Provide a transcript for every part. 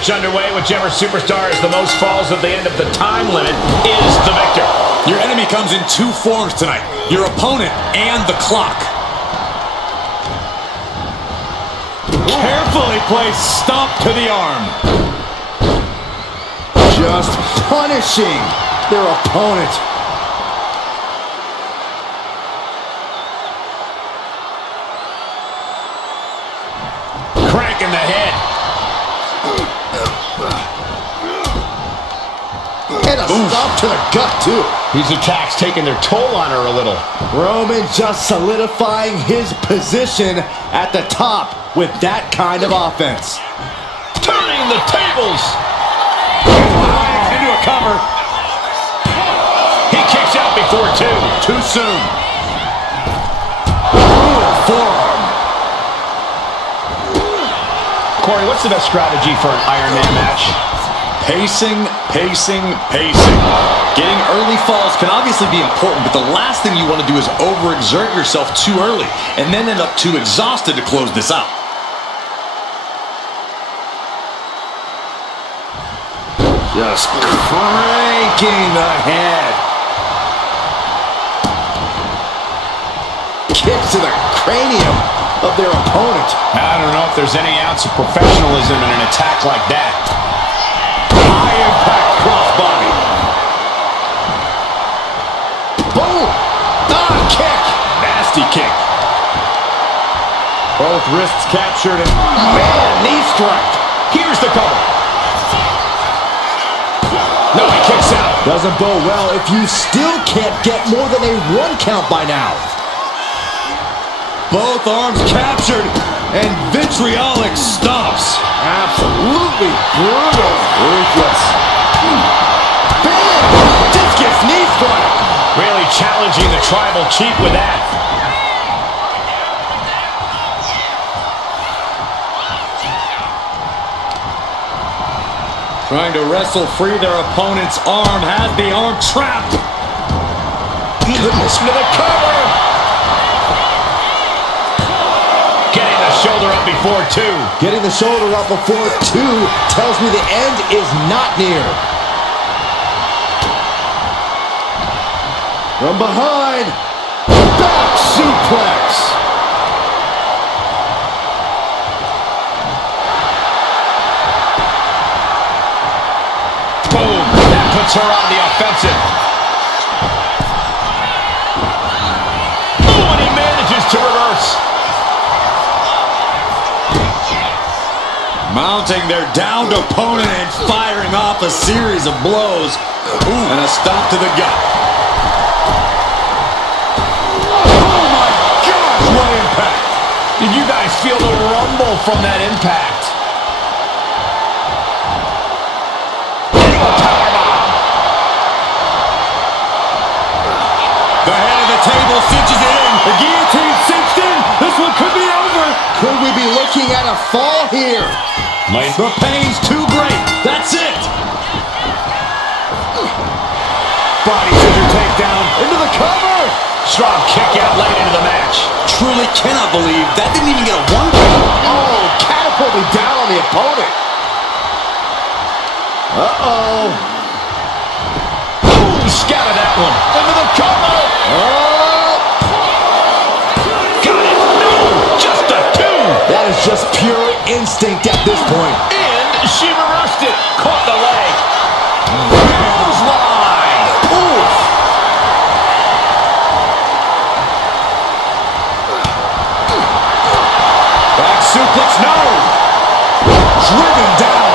match underway. Whichever superstar has the most falls at the end of the time limit is the victor. Your enemy comes in two forms tonight. Your opponent and the clock. Carefully placed stomp to the arm. Just punishing their opponent. Crank in the head. And a stomp to the gut, too. These attacks taking their toll on her a little. Roman just solidifying his position at the top with that kind of offense. Turning the tables. Into a cover. He kicks out before two. Too soon. Brutal forearm. Corey, what's the best strategy for an Iron Man match? Pacing, pacing, pacing. Getting early falls can obviously be important, but the last thing you want to do is overexert yourself too early and then end up too exhausted to close this out. Just cranking the head. Kicks to the cranium of their opponent. I don't know if there's any ounce of professionalism in an attack like that. High impact crossbody. Boom! Kick! Nasty kick. Both wrists captured and Man, knee strike. Here's the cover. No, he kicks out. Doesn't bode well if you still can't get more than a 1 count by now. Both arms captured and vitriolic stomps. Absolutely brutal. Ruthless. Bam! Discus knee strike. Really challenging the tribal chief with that. Trying to wrestle free their opponent's arm. Has the arm trapped. Goodness. To the cover. Getting the shoulder up before two. Getting the shoulder up before two tells me the end is not near. From behind. Back suplex. Boom. That puts her on the offensive. Oh, and he manages to reverse. Mounting their downed opponent and firing off a series of blows. Ooh, and a stop to the gut. Oh my gosh, what impact. Did you guys feel the rumble from that impact? The head of the table cinches it in. the guillotine cinched in. This one could be over. Could we be looking at a fall here? The pain's too great. That's it. Body scissor takedown. Into the cover. Strong kick out late into the match. Truly cannot believe that didn't even get a 1 count. Oh, catapulting down on the opponent. Uh-oh. Boom, scattered that one. Into the cover. Oh. Got it. No, just a two. That is just pure instinct at this point. And she reversed it. Caught the leg. Clothesline. Oof. Back suplex, no. Driven down.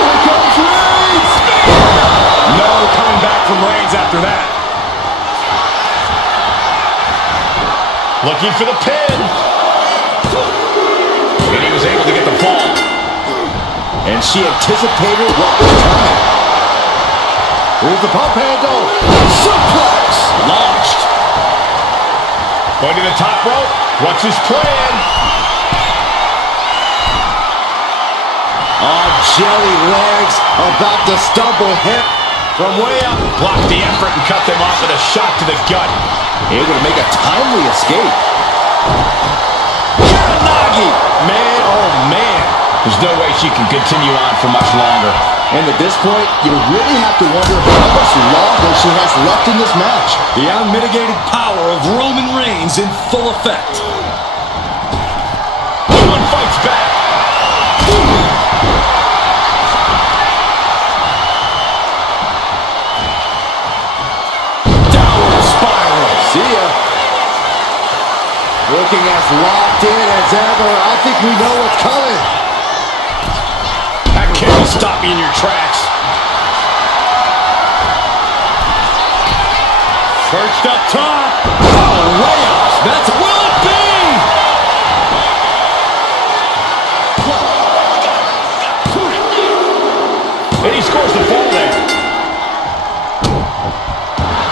Here comes Reigns. No coming back from Reigns after that. Looking for the pin. And he was able to get the fall. And she anticipated what was coming. Here's the pump handle. Suplex. Launched. Going to the top rope. What's his plan? Oh, jelly legs. About to stumble hip. From way up. Blocked the effort and cut them off with a shot to the gut. Able to make a timely escape. There's no way she can continue on for much longer. And at this point, you really have to wonder how much longer she has left in this match. The unmitigated power of Roman Reigns in full effect. One fights back. Downward spiral. See ya. Looking as locked in as ever. I think we know what's coming. That can't stop you in your tracks. Perched up top. Oh, layups. That's will it be? And he scores the fall there.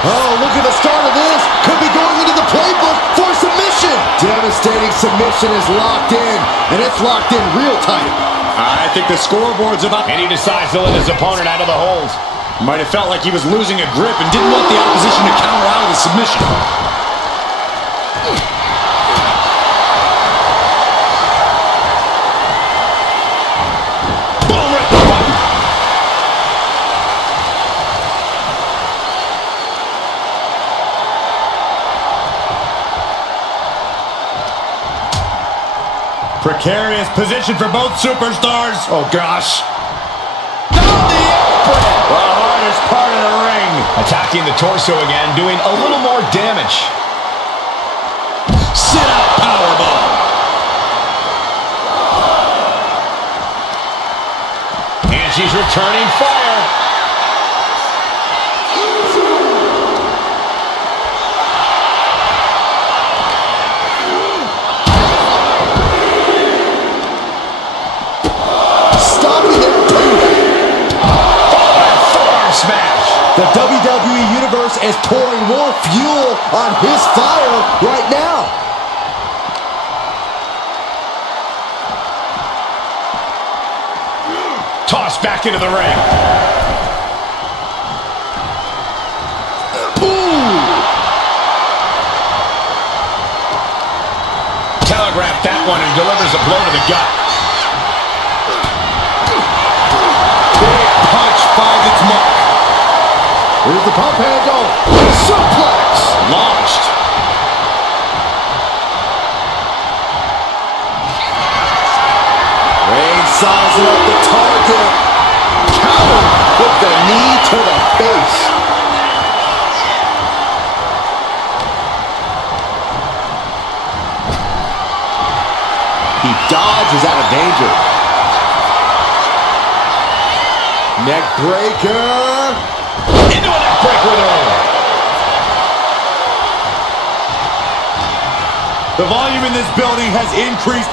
Oh, look at the start of this. Could be going into the playbook for submission. Devastating submission is locked in, and it's locked in real tight. I think the scoreboard's about... And he decides to let his opponent out of the hold. Might have felt like he was losing a grip and didn't want the opposition to counter out of the submission. Boom, right the button. Precarious position for both superstars. Oh, gosh. The hardest part of the ring. Attacking the torso again, doing a little more damage. Sit out powerbomb. And she's returning fire. Stopping it. Forearm smash. The WWE Universe is pouring more fuel on his fire right now. Tossed back into the ring. Telegraphed that one and delivers a blow to the gut. Big punch finds its mark. Here's the pump handle. Suplex. Launched. Reigns sizing up the target. Counter with the knee to the face. He dodges out of danger. Neck breaker. Into a neck breaker with her own. The volume in this building has increased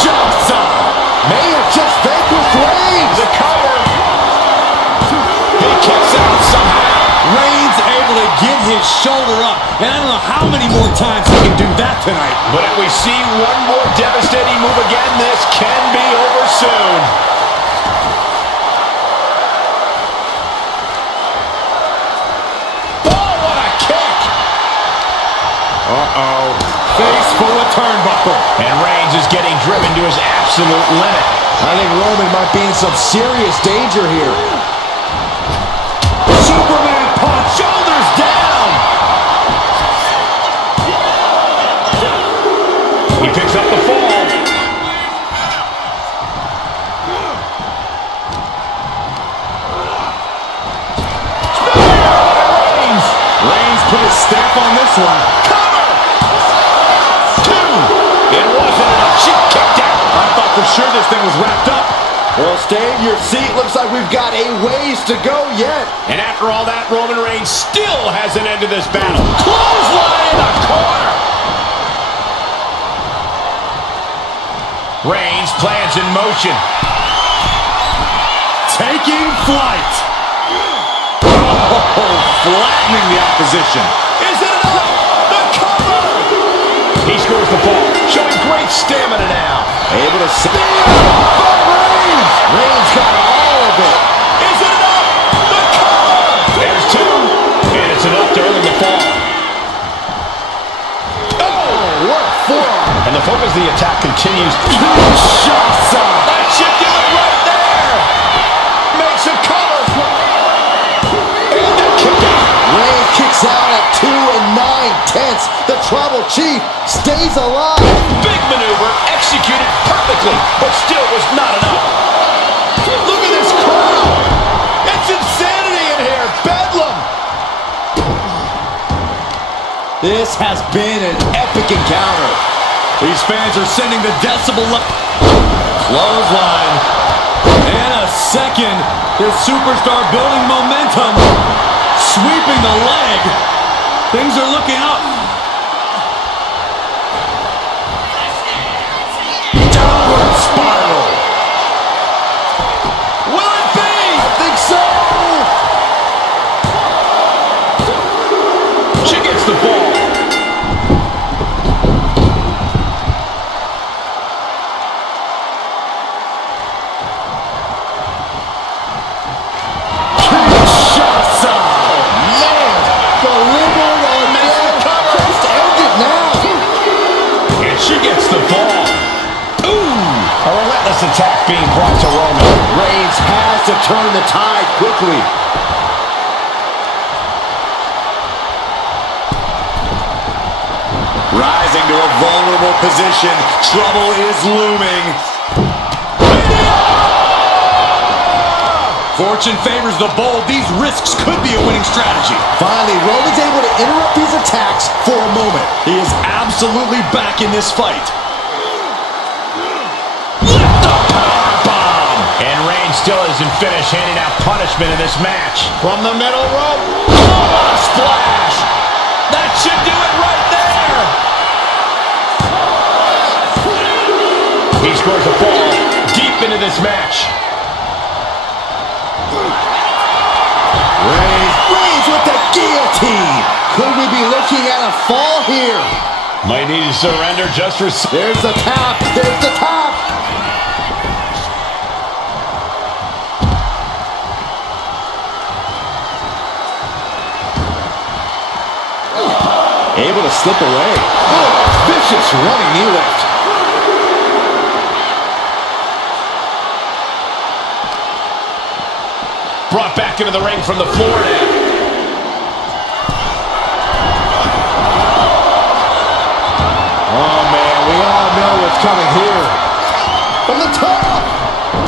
Johnson. May have just vanquished Reigns. The cover. He kicks out somehow. Reigns able to get his shoulder up. And I don't know how many more times he can do that tonight. But if we see one more devastating move again, this can be over soon. Oh, what a kick! Uh-oh. Face full of turnbuckle. And Reigns is getting driven to his absolute limit. I think Roman might be in some serious danger here. Superman punch. Shoulders down! He picks up the fall. Reigns! Reigns put his stamp on this one. Cover! Two! It wasn't enough. She kicked out. I thought for sure this thing was wrapped up. Well, stay in your seat. Looks like we've got a ways to go yet. And after all that, Roman Reigns still has an end to this battle. Clothesline in the corner. Reigns plans in motion. Taking flight. Oh, flattening the opposition. Is it enough? The cover! He scores the ball, showing great stamina now. Able to see. Reigns! Reigns got all of it. Is it enough? The cover! There's two, and it's enough to earn the fall. Oh, what a forearm. And And the focus of the attack continues. Kinshasa! That should do it right there. Makes a cover. And the kick out. Reigns kicks out at 2 9/10. The Tribal Chief stays alive. Big maneuver executed perfectly, but still was not enough. Look at this crowd. It's insanity in here. Bedlam. This has been an epic encounter. These fans are sending the decibel clothesline. And a second. This superstar building momentum. Sweeping the leg. Things are looking up. Downward spiral. Will it be? I think so. She gets the ball. Kinshasa. Man, the Livw or dead. Just end it now. And she gets the ball. Ooh! A relentless attack being brought to Roman. Reigns has to turn the tide quickly. Rising to a vulnerable position. Trouble is looming. Fortune favors the bold. These risks could be a winning strategy. Finally, Roman's able to interrupt these attacks for a moment. He is absolutely back in this fight. And Reigns still isn't finished handing out punishment in this match. From the middle rope. Oh, what a splash. That should do it right there. He scores a ball deep into this match. Reigns with the guillotine. Could we be looking at a fall here? Might need to surrender just for... There's the tap. There's the tap. Able to slip away. Oh, vicious running knee lift. Brought back into the ring from the floor now. Oh, man, we all know what's coming here. From the top.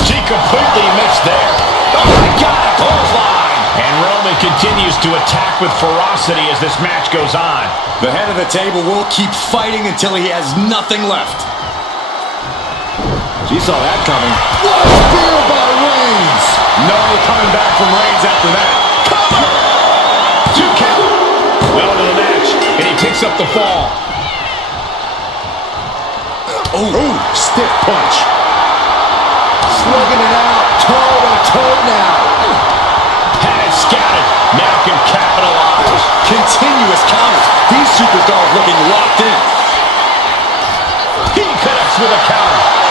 She completely missed there. Oh, my God, a clothesline. And Roman continues to attack with ferocity as this match goes on. The head of the table will keep fighting until he has nothing left. She saw that coming. What a spear by Reigns. No coming back from Reigns after that. Cover! 2 count. Well into the match, and he picks up the fall. Oh, stiff punch. Slugging it out, toe to toe now. Had it scouted, now can capitalize. Continuous counters. These superstars looking locked in. He connects with a counter.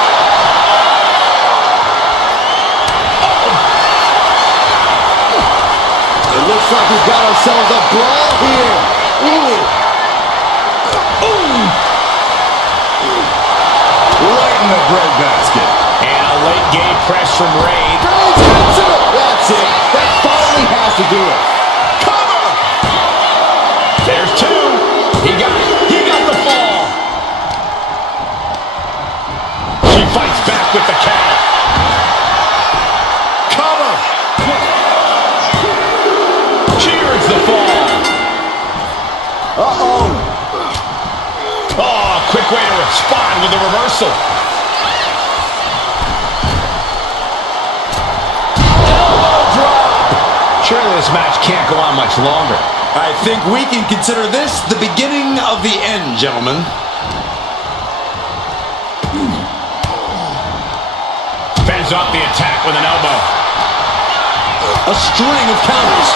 It looks like we've got ourselves a brawl here. Ooh. Ooh! Right in the breadbasket. And a late game press from Reigns. Reigns hits it. That's it. That finally has to do it. Cover! There's 2. He got it. He got the fall. She fights back with the counter. Cover! She earns the fall. Uh-oh. Oh, quick way to respond with the reversal. Elbow drop. Surely this match can't go on much longer. I think we can consider this the beginning of the end, gentlemen. Fends off the attack with an elbow. A string of counters.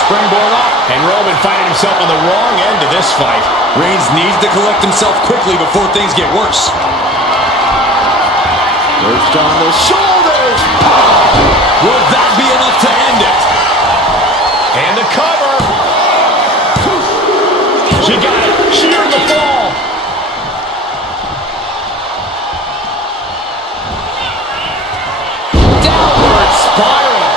Springboard up. And Roman finding himself on the wrong end of this fight. Reigns needs to collect himself quickly before things get worse. Perched on the shoulders. Will that be enough to end it? And the cover. She got it. She earned the fall. Downward spiral.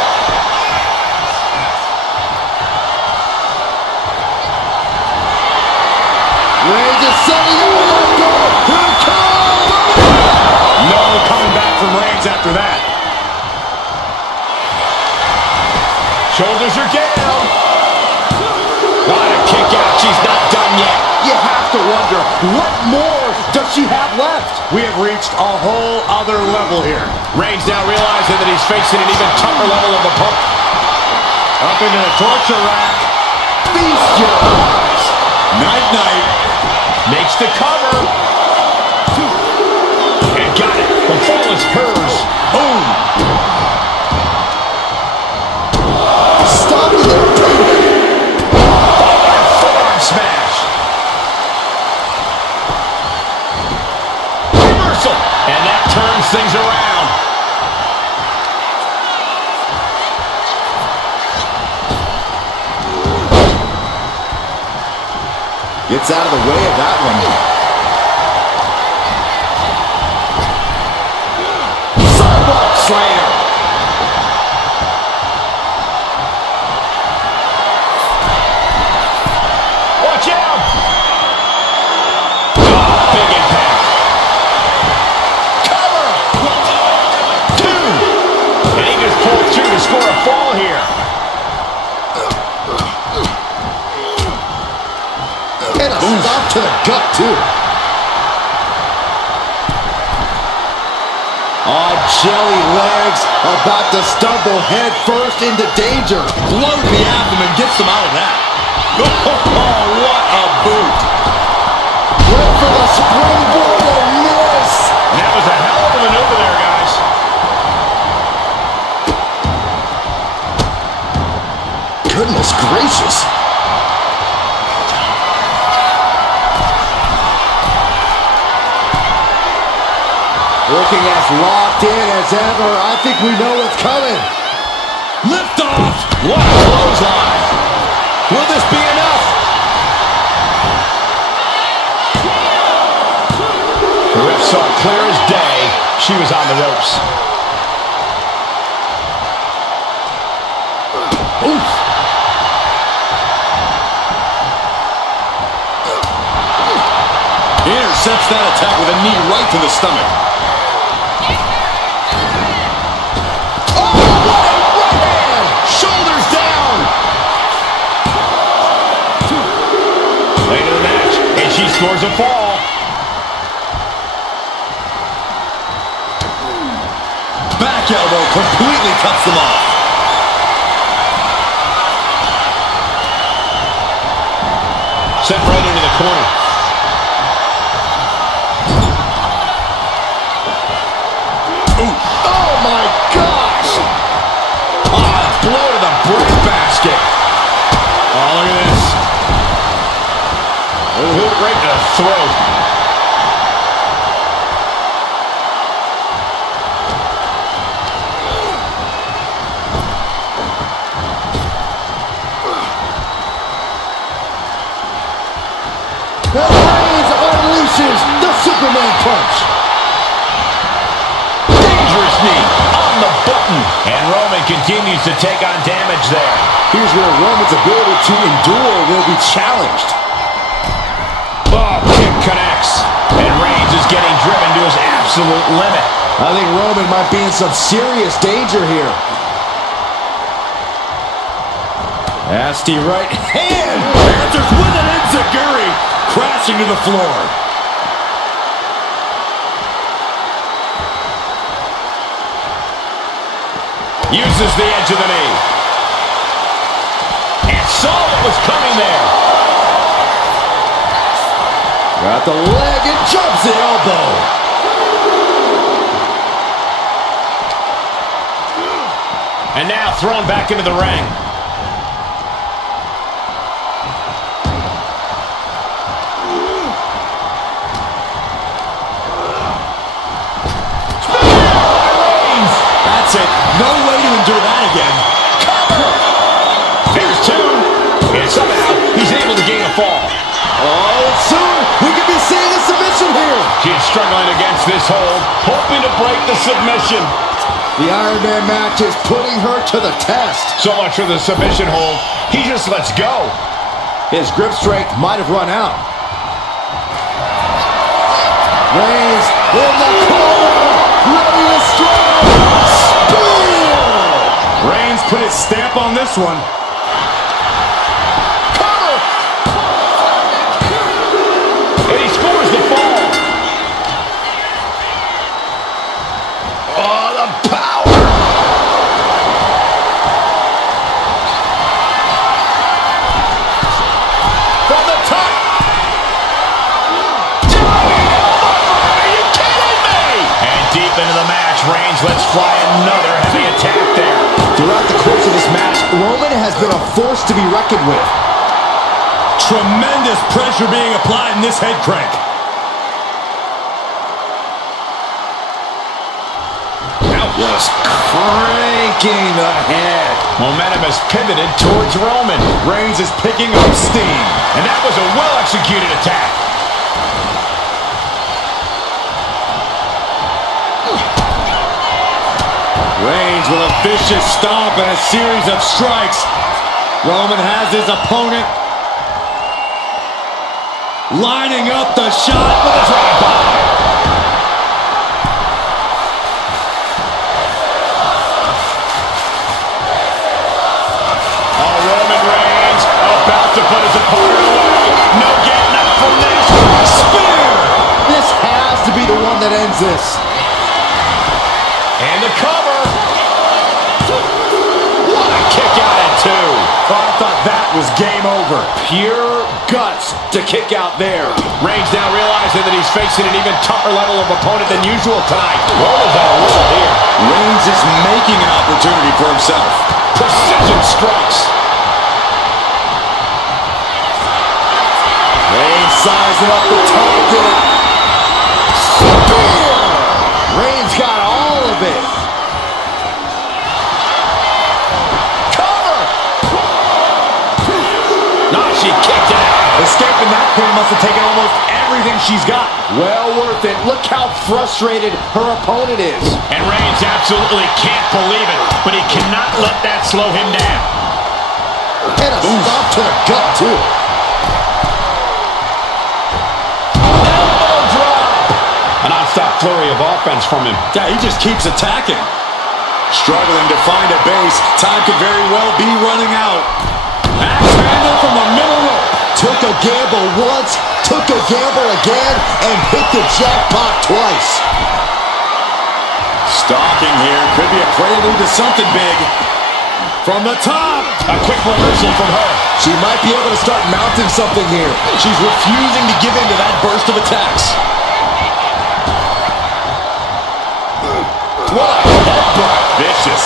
Reigns is setting up for that goal. Here it comes. No coming back from Reigns after that. Shoulders are down. Got a kick out. She's not done yet. You have to wonder, what more does she have left? We have reached a whole other level here. Reigns now realizing that he's facing an even tougher level of opponent. Up into the torture rack. Feast your eyes. Night-night. Makes the cover. And got it. The fall is hers. Boom. Stop it there, baby. Forearm smash. Reversal. And that turns things around. Gets out of the way of that one. Sidewalk slam. Watch out. Oh, big impact. Cover. 2. And he just pulled through to score a fall here. And a stop to the gut, too. Oh, jelly legs about to stumble head first into danger. Blow to the abdomen gets them out of that. Oh, what a boot. Went for the springboard and miss. That was a hell of a maneuver there, guys. Goodness gracious. Looking as locked in as ever. I think we know what's coming. Lift off. What a clothesline. Will this be enough? The ref saw it clear as day. She was on the ropes. Oof. Intercepts that attack with a knee right to the stomach. Shoulders down. Late in the match, and she scores a fall. Back elbow completely cuts them off. Sent right into the corner. Oh my gosh! Blow to the breadbasket. Oh, look at this. Hook right to the throat. And Reigns unleashes the Superman punch. Dangerous knee on the button. And Roman continues to take on damage there. Here's where Roman's ability to endure will be challenged. Oh, kick connects. And Reigns is getting driven to his absolute limit. I think Roman might be in some serious danger here. Nasty right hand. Answers with an enziguri, crashing to the floor. Uses the edge of the knee. And saw what was coming there. Got the leg and jumps the elbow. And now thrown back into the ring. That's it. No way to endure that again. Cover. There's 2. And somehow he's able to gain a fall. Oh, soon we could be seeing a submission here. She's struggling against this hold, hoping to break the submission. The Iron Man match is putting her to the test. So much for the submission hold. He just lets go. His grip strength might have run out. Reigns in the corner, ready to strike. Spear! Reigns put his stamp on this one. Cover! And he scores the fall. Oh, the power! From the top! Are you kidding me? And deep into the match, Reigns lets fly another heavy attack there. Throughout the course of this match, Roman has been a force to be reckoned with. Tremendous pressure being applied in this head crank. Just cranking the head. Momentum has pivoted towards Roman. Reigns is picking up steam. And that was a well-executed attack. Reigns with a vicious stomp and a series of strikes. Roman has his opponent lining up the shot with a drive-by. Oh, Roman Reigns about to put his opponent away. No getting up from this. Spear! This has to be the one that ends this. And the cover. What a kick out at two. Oh, I thought that was game over. Pure guts to kick out there. Reigns now realizing that he's facing an even tougher level of opponent than usual tonight. Roman's on a roll here. Reigns is making an opportunity for himself. Precision strikes. Reigns sizing up the target. Spear! Reigns got all of it. Cover. No, she kicked it out. Escaping that pin must have taken almost everything she's got. Well worth it. Look how frustrated her opponent is. And Reigns absolutely can't believe it, but he cannot let that slow him down. And a stop to the gut, too. Elbow drop. A non-stop flurry of offense from him. Yeah, he just keeps attacking. Struggling to find a base. Time could very well be running out. Axe handle from the middle rope. Took a gamble once, took a gamble again, and hit the jackpot twice. Stalking here. Could be a prelude to something big. From the top. A quick reversal from her. She might be able to start mounting something here. She's refusing to give in to that burst of attacks. What a headbutt. Vicious.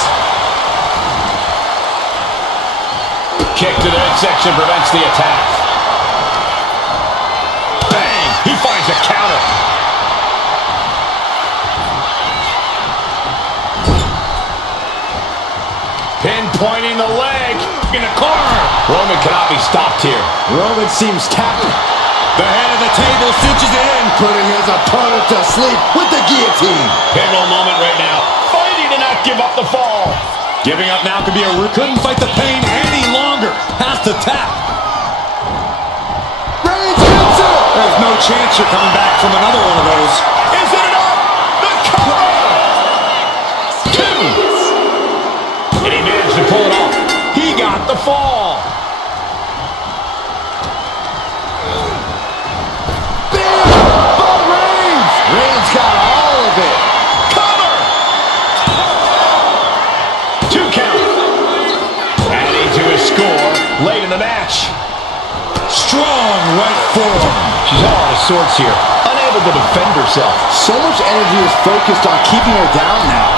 Kick to the midsection prevents the attack. Bang! He finds a counter. Pinpointing the leg in the corner. Roman cannot be stopped here. Roman seems tapped. The head of the table cinches it in. Putting his opponent to sleep with the guillotine. Pivotal moment right now. Fighting to not give up the fall. Giving up now could be a... Couldn't fight the pain any longer. Has to tap. Reigns hits it. There's no chance you're coming back from another one of those. Is it enough? The cover! Two! And he managed to pull it off. He got the fall. Big but Reigns. Reigns got all of it. Cover! 2 count. Adding to his score late in the match. Strong right forearm. She's out of sorts here. Unable to defend herself. So much energy is focused on keeping her down now.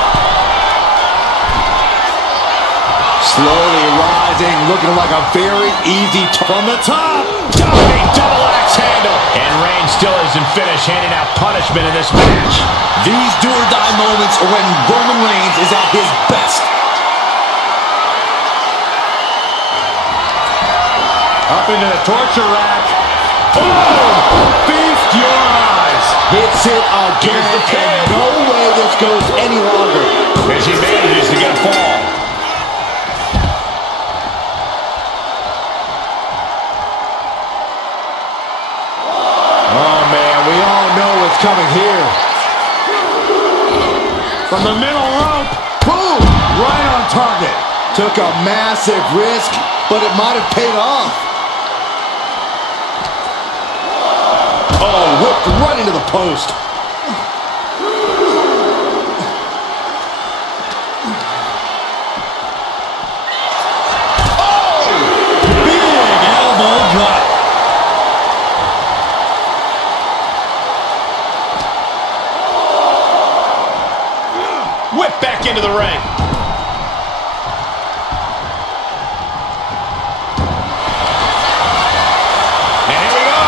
Slowly rising, looking like a very easy From the top. Diving double axe handle. And Reigns still isn't finished handing out punishment in this match. These do-or-die moments are when Roman Reigns is at his best. Up into the torture rack. Feast your eyes. Hits it again, Here's the pin. and no way this goes any longer. As he manages to get a fall. Oh, man, we all know what's coming here. From the middle rope. Boom! Right on target. Took a massive risk, but it might have paid off. Oh, whipped right into the post. Big elbow drop. Whip back into the ring. And here we go.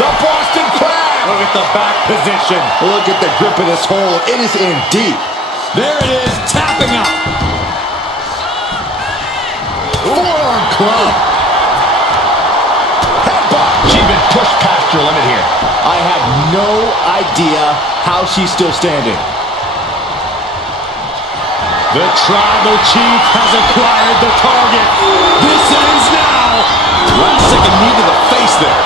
The Boston Crab. Look at the back position. Look at the grip of this hold. It is in deep. There it is, tapping out. Forearm club. Headbutt. She's been pushed past her limit here. I have no idea how she's still standing. The tribal chief has acquired the target. This ends now. Last second knee to the face there.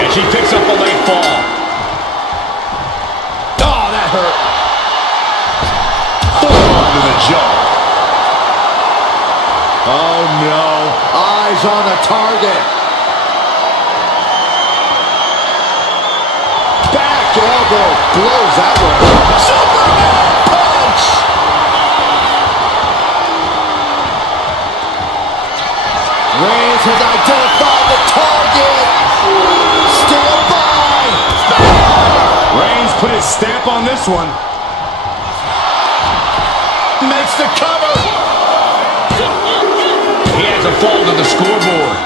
And she picks up a late fall. Oh, that hurt. Forearm to the jaw. Oh, no. Eyes on the target. Back elbow blows that one. Superman punch. Reigns has identified the target. Stand by. Reigns put his stamp on this one. Makes the cover. He has a fall to the scoreboard.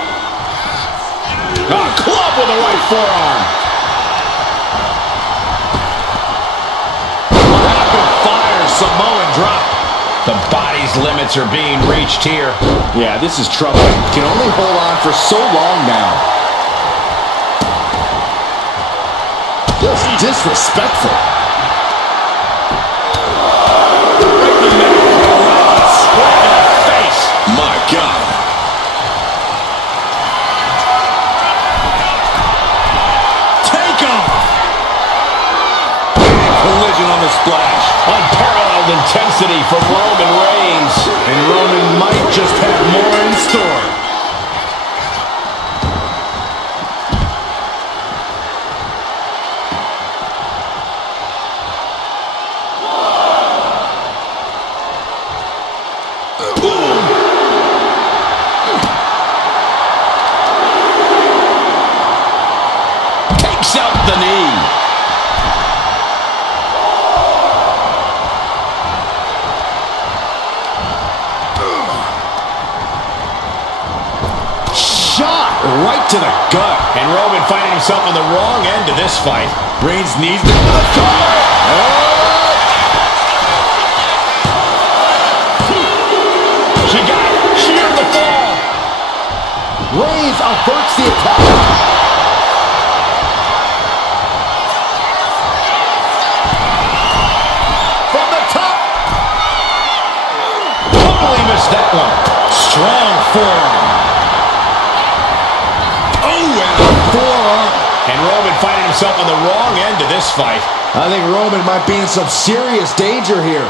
A club with the right forearm. Rapid fire Samoan drop. The body's limits are being reached here. Yeah, this is trouble. Can only hold on for so long now. Just disrespectful. Right in the middle. Right in the face. My God. Take off. Collision on the splash. Unparalleled intensity from Roman Reigns. And Roman might just have more in store. Takes out the knee. Shot right to the gut. And Roman finding himself on the wrong end of this fight. Reigns needs the cover. She got it. She earned the fall. Reigns averts the attack. From the top. Totally missed that one. Strong forearm. Oh, and a forearm. And Roman finding himself on the wrong end of this fight. I think Roman might be in some serious danger here.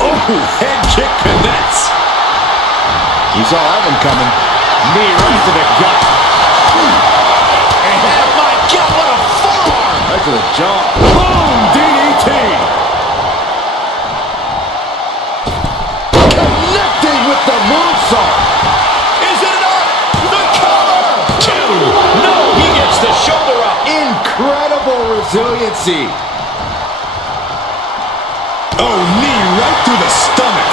Oh, head kick connects. You saw that one coming. Knee right to the gut. And oh my God, what a forearm! Right to the jaw. Boom, DDT. Connecting with the moonsault. Is it enough? The cover! Two. No, he gets the shoulder up. Incredible resiliency. Oh, knee right through the stomach.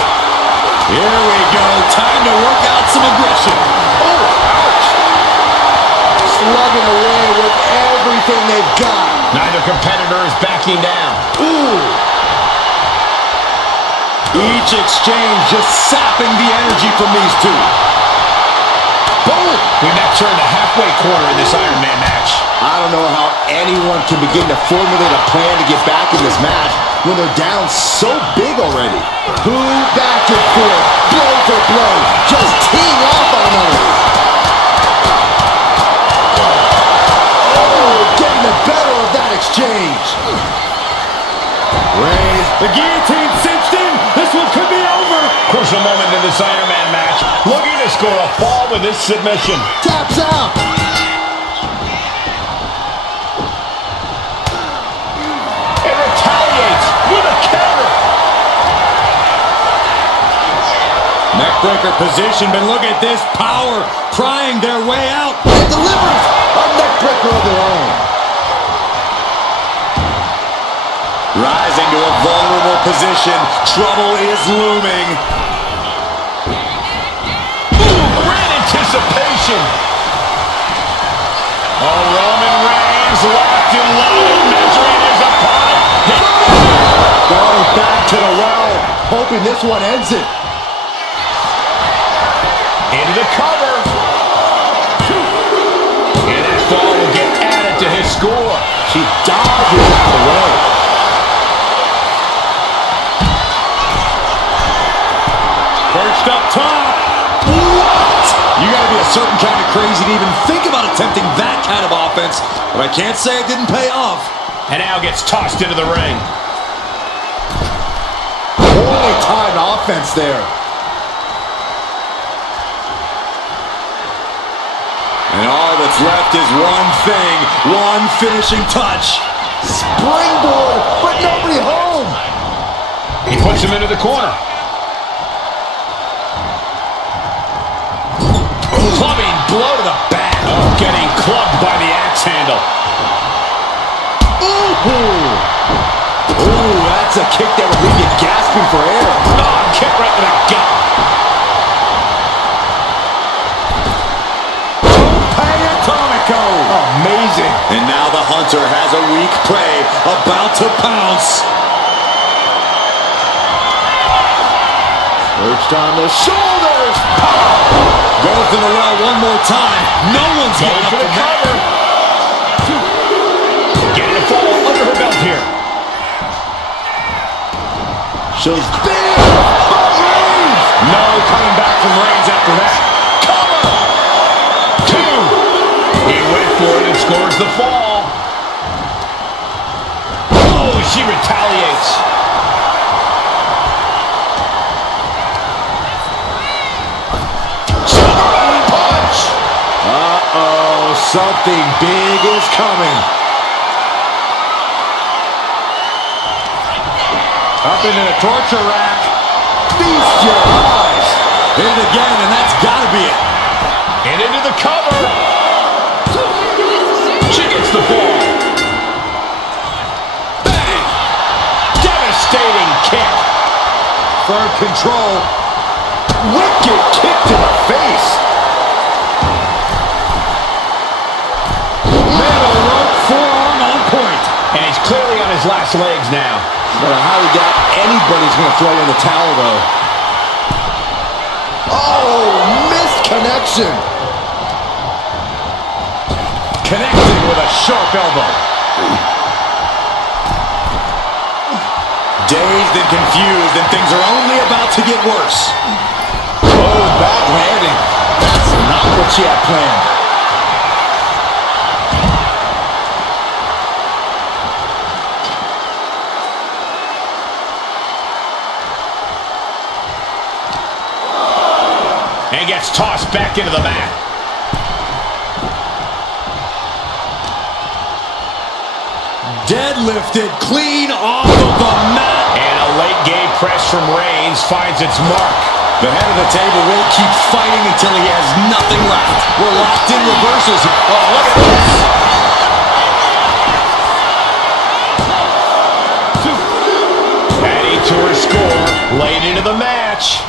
Here we go. Time to work out some aggression. Oh, ouch. Slugging away with everything they've got. Neither competitor is backing down. Ooh. Each exchange just sapping the energy from these two. Boom! We now turn the halfway corner in this Iron Man match. I don't know how anyone can begin to formulate a plan to get back in this match when they're down so big already. Who back and forth, blow for blow, just teeing off on another. Oh, getting the better of that exchange. Reigns, The guillotine cinched in. This one could be over. Crucial moment in this Iron Man match. Looking to score a fall with this submission. taps out. And retaliates with a counter. Neckbreaker position, but look at this power prying their way out. And delivers a neckbreaker of their own. Rising to a vulnerable position. Trouble is looming. Ooh, great anticipation. Oh, Roman Reigns locked and loaded, measuring his opponent. Going back to the well, hoping this one ends it. Into the cover. And that fall will get added to his score. She dodges out of the way. Perched up top. What? You gotta be a certain kind of crazy to even think about attempting that kind of offense, but I can't say it didn't pay off. And now gets tossed into the ring. Poorly timed offense there. And all that's left is one thing, one finishing touch. Springboard, but nobody home. He puts him into the corner. Clubbing blow to the back. Oh, getting clubbed by the axe handle. Ooh, that's a kick that would leave you gasping for air. Oh, kick right to the gut. Atomico. Amazing. And now the hunter has a weak prey about to pounce. Perched on the shoulders. Goes to the well one more time. No one's Going getting for up the from that. cover. Getting a fall under her belt here. Shows big. Reigns. No coming back from Reigns after that. Cover. Two. He went for it and scores the fall. Oh, she retaliates. Superman punch. Uh-oh, something big is coming. Up into the torture rack. Feast your eyes. Hit it again, and that's gotta be it. And into the cover. She gets the ball. Bang. Devastating kick. Firm control. Wicked kick to the face. Middle rope forearm on point. And he's clearly on his last legs now. But I highly doubt anybody's going to throw in the towel, though. Oh, missed connection. Connected with a sharp elbow. Dazed and confused, and things are only about to get worse. Oh, bad landing. That's not what she had planned. And gets tossed back into the mat. Deadlifted clean off of the mat. And a late game press from Reigns finds its mark. The head of the table will keep fighting until he has nothing left. We're locked in reversals. Oh, look at this. Adding to her score late into the match.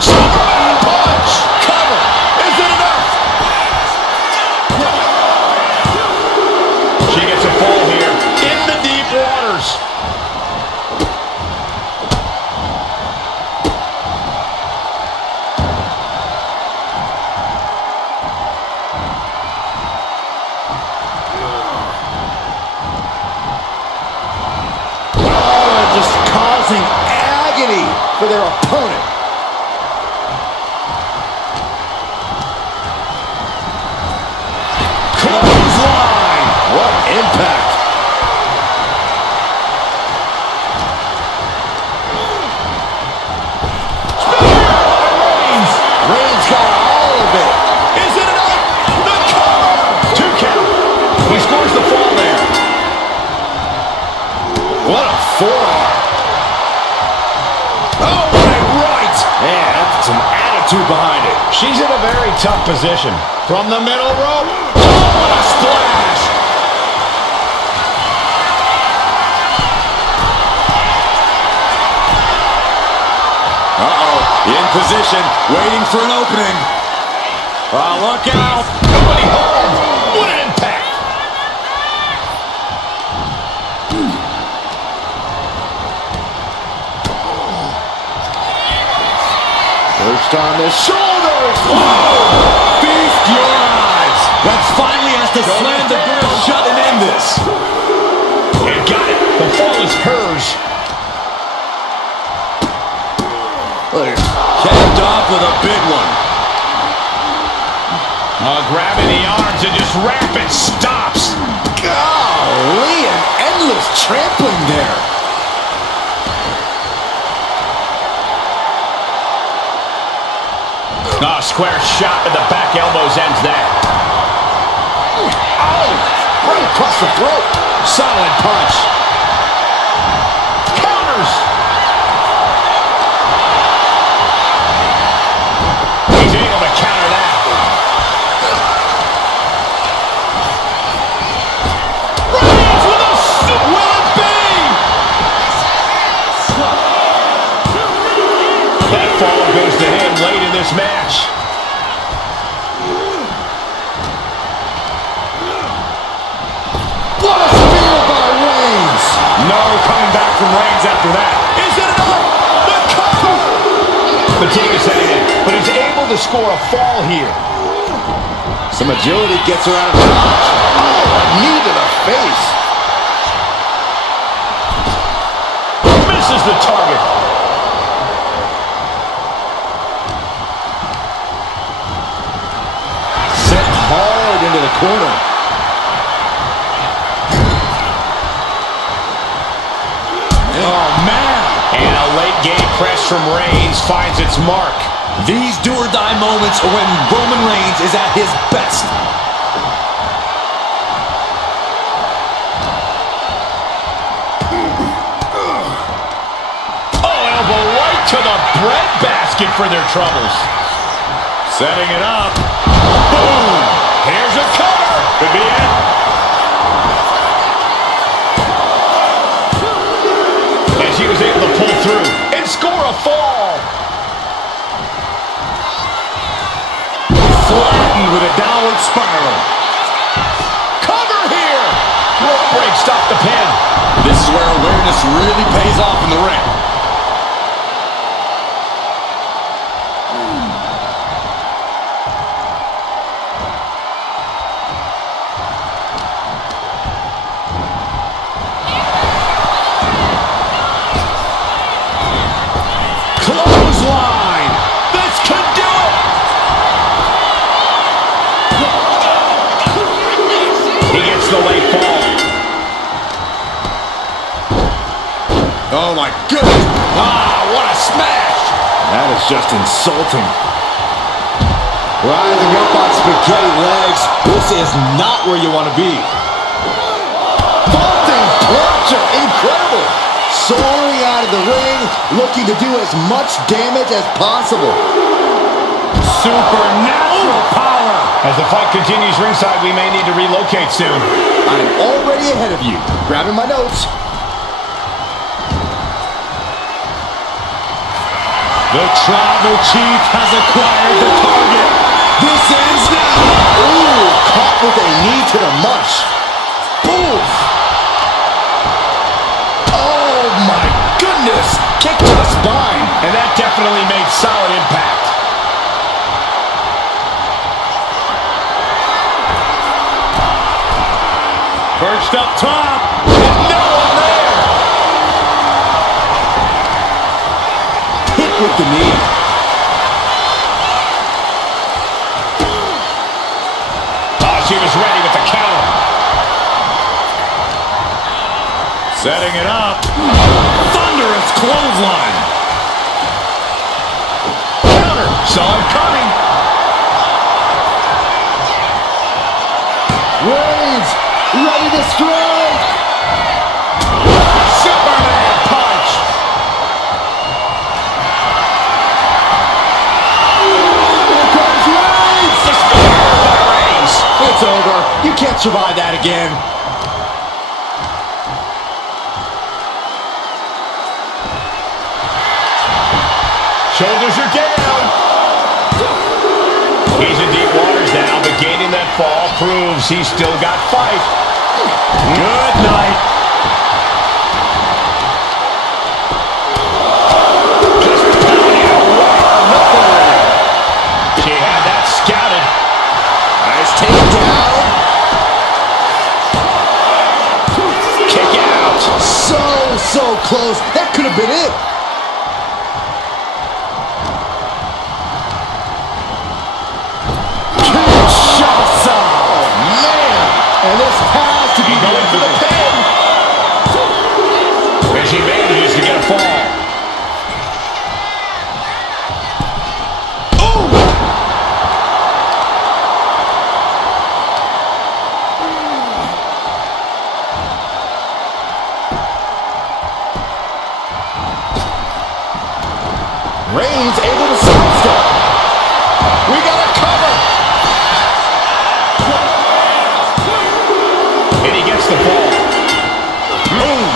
Superman punch. Cover. Is it enough? She gets causing agony for their opponent. Clothesline! What impact! Reigns got all of it. Is it enough? The cover! 2 count. He scores the fall there. What a forearm. Oh, what a right! Man, that's some attitude behind it. She's in a very tough position. From the middle rope. Oh, what a splash! Uh-oh, in position, waiting for an opening. Oh, look out. Nobody home. What an impact! Perched on the shoulders. Feast your eyes. That finally has to slam the door shut and end this. And got it. The fall is hers. Capped off with a big one. Grabbing the arms and just rapid stops. Golly, an endless trampling there. Square shot to the back elbows ends that. Oh, right across the throat. Solid punch. Counters. He's able to counter that. Reigns with a will it be? That fall goes to him late in this match. What a spear by Reigns. No coming back from Reigns after that. Is it enough? The cover! Fatigue is setting in, but he's able to score a fall here. Some agility gets her out of dodge. Oh, a knee to the face. Misses the target. Sent hard into the corner. Oh, man. And a late game press from Reigns finds its mark. These do-or-die moments are when Roman Reigns is at his best. Oh, elbow right to the breadbasket for their troubles. Setting it up. Boom. Here's a cover. Could be it. And she was able to pull through and score a fall. Flattened with a downward spiral. Cover here. Rope break, stop the pin. This is where awareness really pays off in the ring. Clothesline. This could do it. He gets the late fall. Oh my goodness. What a smash. That is just insulting. Rising up on spaghetti legs. This is not where you want to be. Vaulting plunger. Incredible. Soaring out of the ring, looking to do as much damage as possible. Supernatural power. As the fight continues ringside, we may need to relocate soon. I'm already ahead of you. Grabbing my notes. The Tribal Chief has acquired the target. This ends now. Ooh, caught with a knee to the mush. Boom. Oh my goodness. Kick to the spine. And that definitely made solid impact. Perched up top. And no one there. with the knee. Oh, she was ready with the counter. Setting it up. Thunderous clothesline. Counter. Saw it coming. Reigns, ready to strike. Superman punch. Here comes Reigns. Spear by Reigns. It's over. You can't survive that again. Shoulders are down. He's in deep waters now, but gaining that fall proves he's still got fight. Good night. Just pounding away. Nothing. She had that scouted. Nice takedown. Kick out. So close. That could have been it. And this has to be Going for the pin. And she manages to get a fall. Reigns able to sidestep. We got a cover. And he gets the fall. Boom.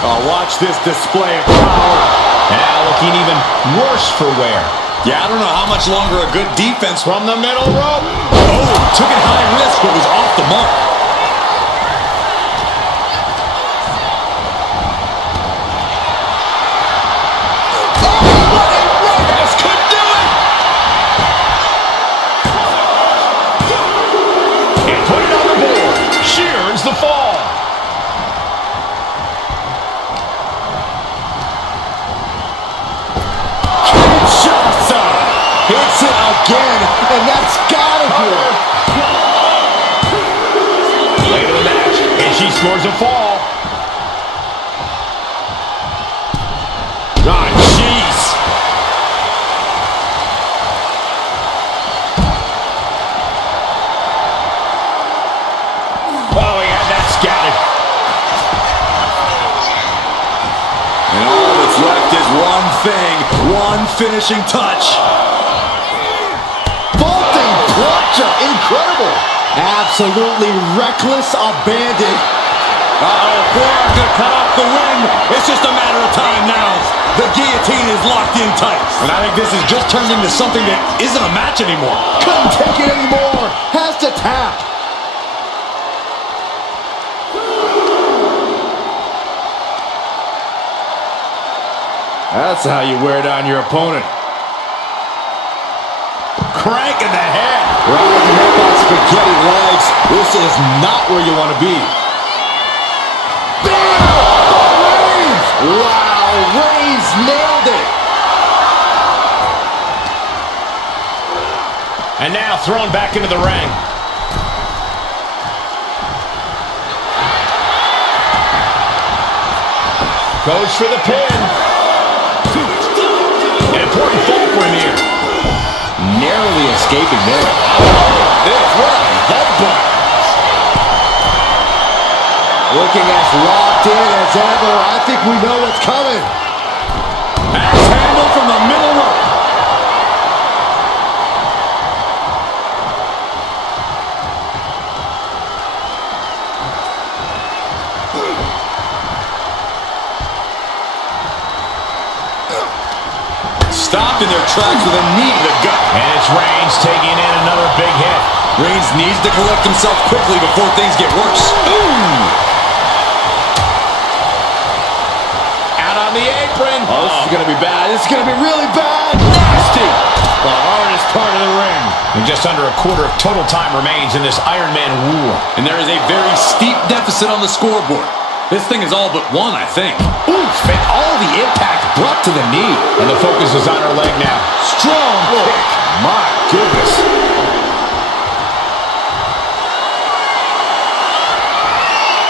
Oh, watch this display of power. Now looking even worse for wear. Yeah, I don't know how much longer a good defense. From the middle rope. Oh, took it high risk, but was off the mark. This could do it. And put it on the board. She earns the fall. Kinshasa hits it again, and that's gotta do it. Late in the match, and she scores a fall. Ah, jeez. Oh, he had that scouted. And all that's left is one thing, one finishing touch. Vaulting plancha, incredible. Absolutely reckless abandon. Uh-oh, forearm gonna cut off the win. It's just a matter of time now. The guillotine is locked in tight. And I think this has just turned into something that isn't a match anymore. Couldn't take it anymore. Has to tap. That's how you wear down your opponent. Crank in the head. Riding up on spaghetti legs. This is not where you want to be. Bam! Reigns! Wow, Reigns nailed it. And now thrown back into the ring. Goes for the pin. An important fall for him here. Narrowly escaping there. What a headbutt. Looking as locked in as ever. I think we know what's coming. Axe handle from the middle rope. Stopped in their tracks with a knee to the gut. And it's Reigns taking in another big hit. Reigns needs to collect himself quickly before things get worse. Ooh! Out on the apron. Oh, this is going to be bad. This is going to be really bad. Nasty. The hardest part of the ring. And just under a quarter of total time remains in this Iron Man war. And there is a very steep deficit on the scoreboard. This thing is all but one, I think. Oof, and all the impact brought to the knee. And the focus is on her leg now. Strong kick. My goodness.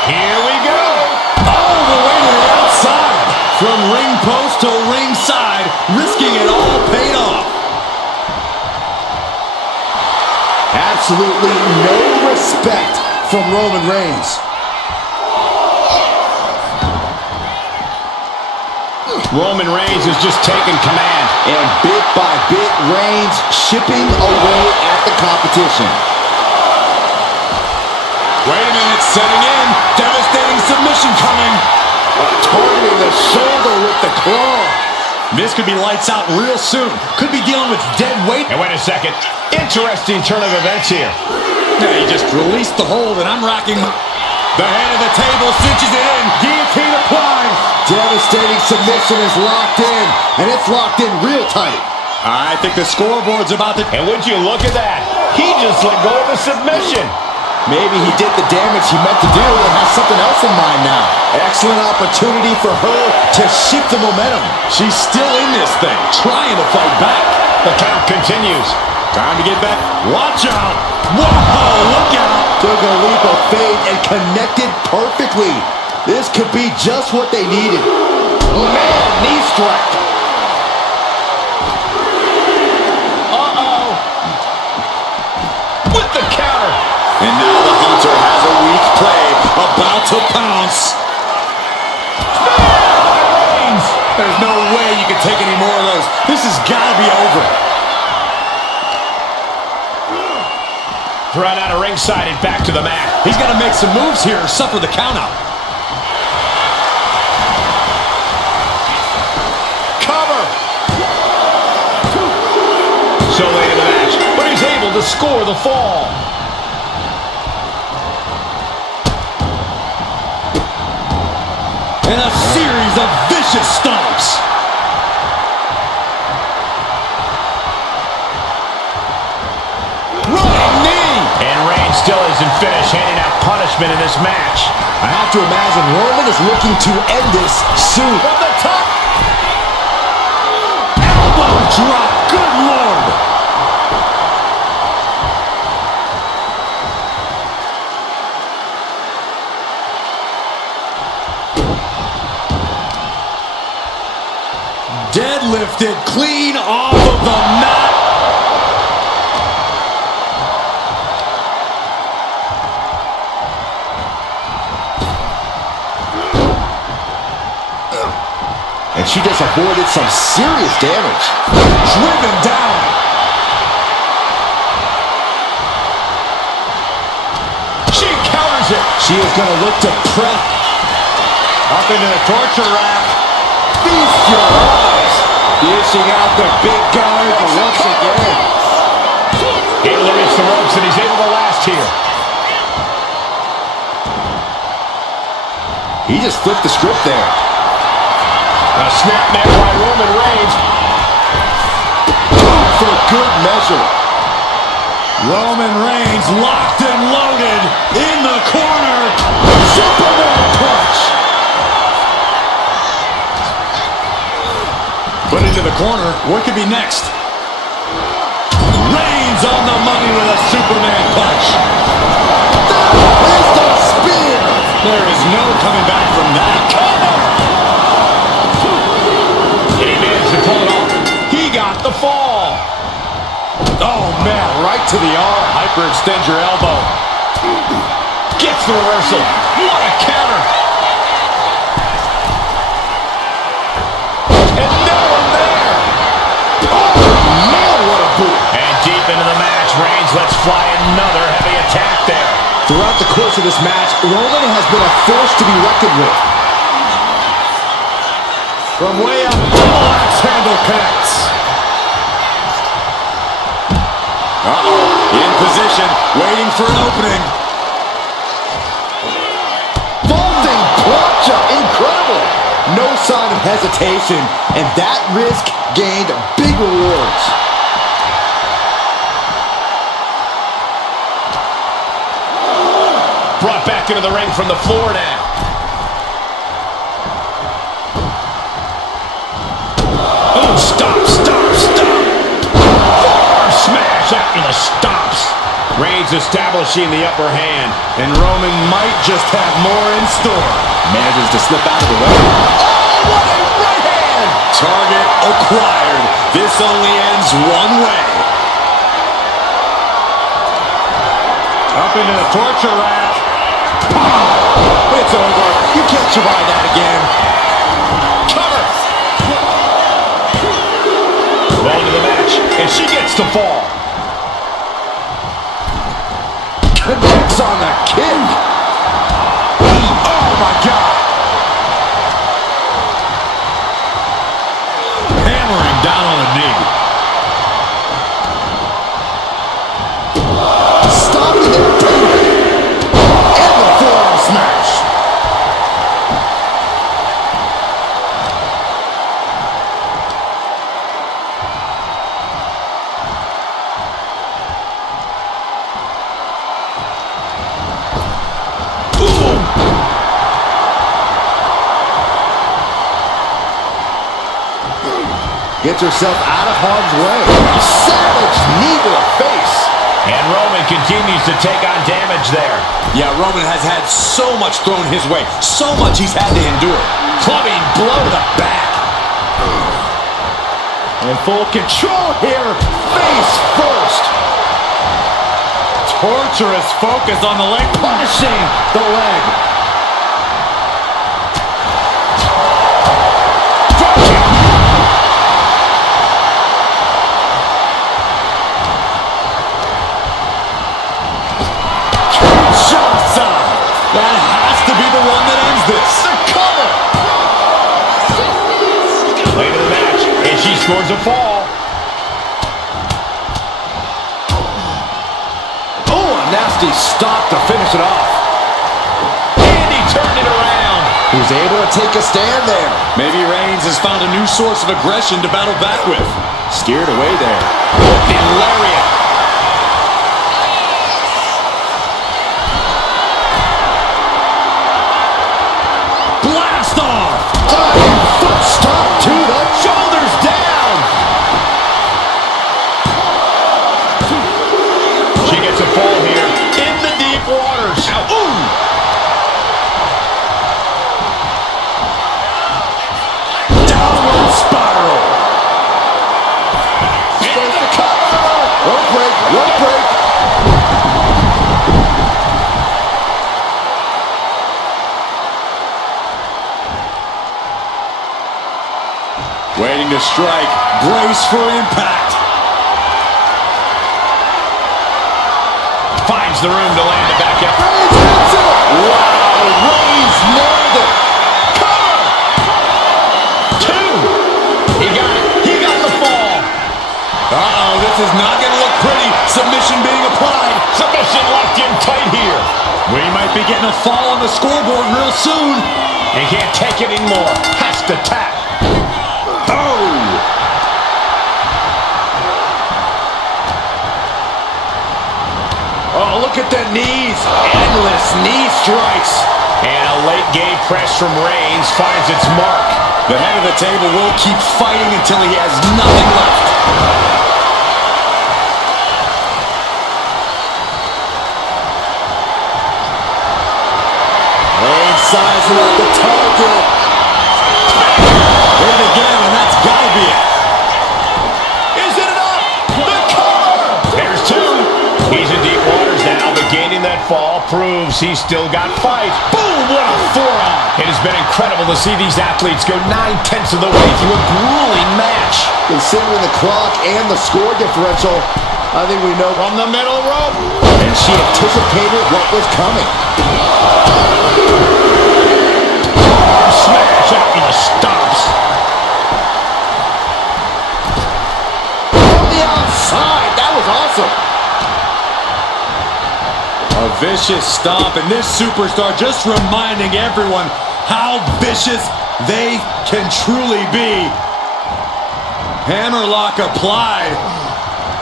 Here we go. All the way to the outside. From ring post to ringside, risking it all paid off. Absolutely no respect from Roman Reigns. Roman Reigns is just taking command. And bit by bit, Reigns chipping away at the competition. Wait a minute, setting in. Devastating submission coming. Targeting the shoulder with the claw. This could be lights out real soon. Could be dealing with dead weight. And wait a second. Interesting turn of events here. Yeah, he just released the hold, and I'm rocking. The head of the table cinches it in. Guillotine applied. Devastating submission is locked in, and it's locked in real tight. I think the scoreboard's about to... And would you look at that? He just let go of the submission. Maybe he did the damage he meant to do and has something else in mind now. Excellent opportunity for her to shift the momentum. She's still in this thing, trying to fight back. The count continues. Time to get back. Watch out. Whoa, look out. Took a leap of faith and connected perfectly. This could be just what they needed. Man, knee strike. Uh-oh. With the counter. And now the Hunter has a weak play, about to pounce. There's no way you can take any more of those. This has got to be over. Thrown out of ringside and back to the mat. He's got to make some moves here or suffer the countout. Cover. So late in the match, but he's able to score the fall. And a series of vicious stomps. Running knee. And Reigns still isn't finished handing out punishment in this match. I have to imagine Roman is looking to end this soon. From the top. Elbow drop. Good Lord. Deadlifted clean off of the mat. And she just avoided some serious damage. Driven down. She counters it. She is going to look to prep. Up into the torture rack. Feast your eyes. Dishing out the big guns once again. Able to reach the ropes, and he's able to last here. He just flipped the script there. A snap made by Roman Reigns. For good measure. Roman Reigns locked and loaded in the corner. Superman punch. Put into the corner. What could be next? Reigns on the money with a Superman punch. There's the spear. There is no coming back from that. And he managed to pull it off. He got the fall. Oh, man, right to the arm. Hyperextend your elbow. Gets the reversal. What a counter. And no one there. Oh, man, what a boot. And deep into the match, Reigns lets fly another heavy attack there. Throughout the course of this match, Roman has been a force to be reckoned with. From way up, double axe handle connects. In position, waiting for an opening. Vaulting plancha, incredible. No sign of hesitation, and that risk gained big rewards. Brought back into the ring from the floor now. stomps. Reigns establishing the upper hand. And Roman might just have more in store. Manages to slip out of the way. Oh, what a right hand! Target acquired. This only ends one way. Up into the torture rack. It's over. You can't survive that again. Cover! Well into the match, and she gets the fall. Connects on the kick. Oh my God. Hammering down on the knee. Stopping the table. And the forearm smash. Gets herself out of harm's way. Savage knee to the face. And Roman continues to take on damage there. Yeah, Roman has had so much thrown his way. So much he's had to endure. Clubbing blow to the back. In full control here. Face first. Torturous focus on the leg. Punishing the leg. That has to be the one that ends this. The cover! Late in the match, and she scores a fall. Oh, a nasty stop to finish it off. And he turned it around. He's able to take a stand there. Maybe Reigns has found a new source of aggression to battle back with. Steered away there. And lariat. Blast off! Diving foot stop to the Shoulders down. She gets a fall here in the deep waters. Ooh. Downward spiral. Into the cover. One break, one break. Waiting to strike. Brace for impact. Finds the room to land it back up. Reigns hits it. Wow, Reigns nailed it. Cover. Two. He got it. He got the fall. Uh-oh, this is not going to look pretty. Submission being applied. Submission locked in tight here. We might be getting a fall on the scoreboard real soon. And can't take it anymore. Has to tap. Oh, look at the knees. Endless knee strikes. And a late game press from Reigns finds its mark. The head of the table will keep fighting until he has nothing left. Reigns sizing up the target. Hit it again, and that's got to be it. Is it enough? The cover! There's two. He's in deep waters now, but gaining that fall proves he's still got fight. Boom! What a forearm! It has been incredible to see these athletes go 9/10 of the way through a grueling match. Considering the clock and the score differential, I think we know. From the middle rope. And she anticipated what was coming. Smash out in the stomps. From the outside, that was awesome. A vicious stomp, and this superstar just reminding everyone how vicious they can truly be. Hammerlock applied,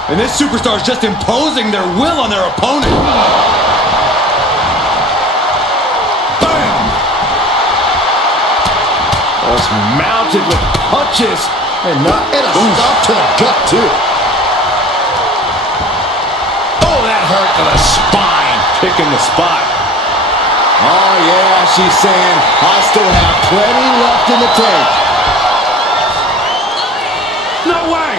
and this superstar is just imposing their will on their opponent. Bam! Oh, it's mounted with punches and a stop to the gut too. hurt to the spine. Picking the spot. Oh, yeah, she's saying, I still have plenty left in the tank. No way!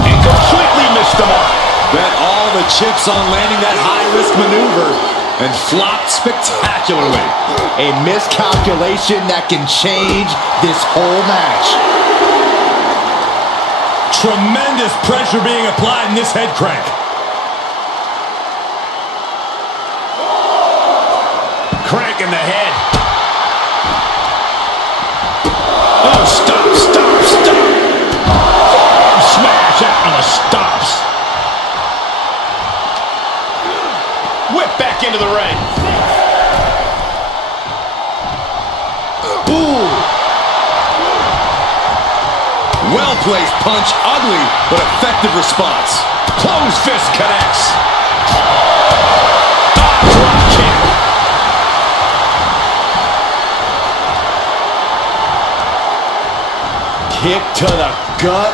And completely missed the mark. Bet all the chips on landing that high-risk maneuver and flopped spectacularly. A miscalculation that can change this whole match. Tremendous pressure being applied in this head crank. Crank in the head. Oh, stop, stop, stop. Smash out on the stops. Whip back into the ring. Ooh. Well-placed punch. Ugly, but effective response. Closed fist connects. Drop kick. Kick to the gut.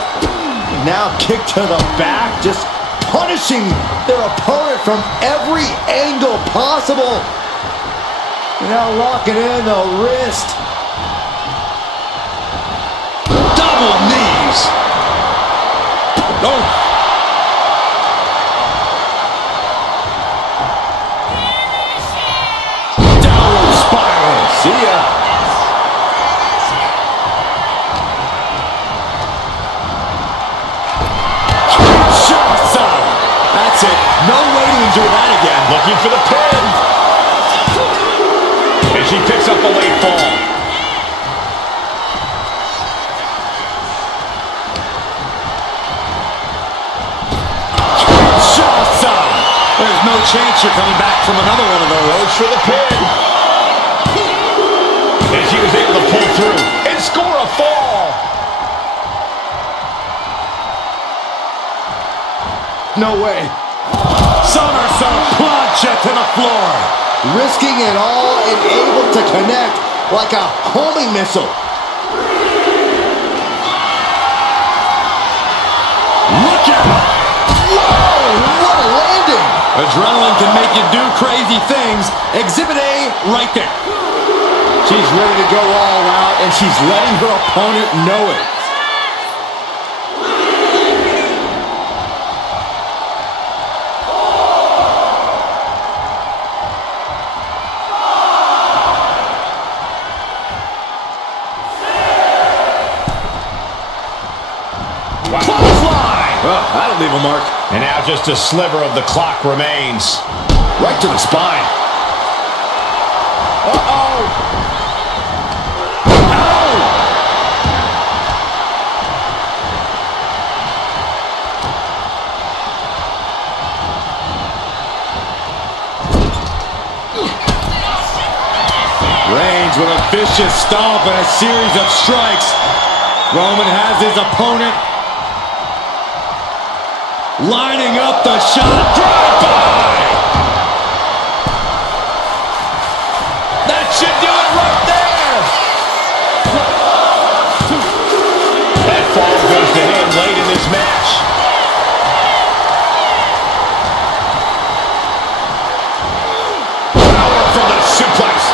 Now kick to the back. Just punishing their opponent from every angle possible. Now locking in the wrist. Double knees. Oh. Downward spiral. See ya. That's it. No way to endure that again. Looking for the pin. And she picks up a late fall. There's no chance you're coming back from another one of those. Goes for the pin. And she was able to pull through and score a fall. No way. Somersault plancha to the floor. Risking it all and able to connect like a homing missile. Look at him. Whoa, what a landing. Adrenaline can make you do crazy things. Exhibit A right there. She's ready to go all out, and she's letting her opponent know it. Well, that'll leave a mark. And now just a sliver of the clock remains. Right to the spine. Uh-oh. Ow! Reigns with a vicious stomp and a series of strikes. Roman has his opponent lining up the shot. Drive-by! That should do it right there. That fall goes to him late in this match. Power from the suplex.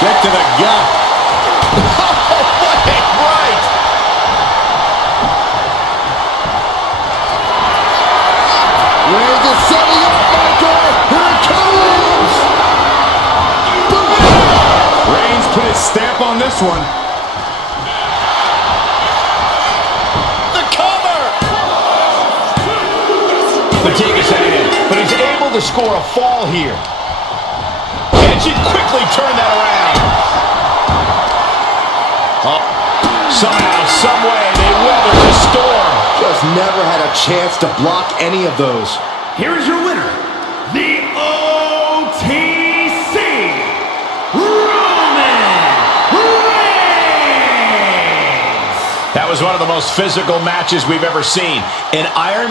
Check to the gut. Right. Reigns is setting up, Michael. Here it comes. Reigns put his stamp on this one. The cover. Fatigue is setting in, but he's able to score a fall here. And she quickly turned that around. Oh, somehow, someway, they weathered the storm. Just never had a chance to block any of those. Here is your winner, the OTC, Roman Reigns! That was one of the most physical matches we've ever seen. An Iron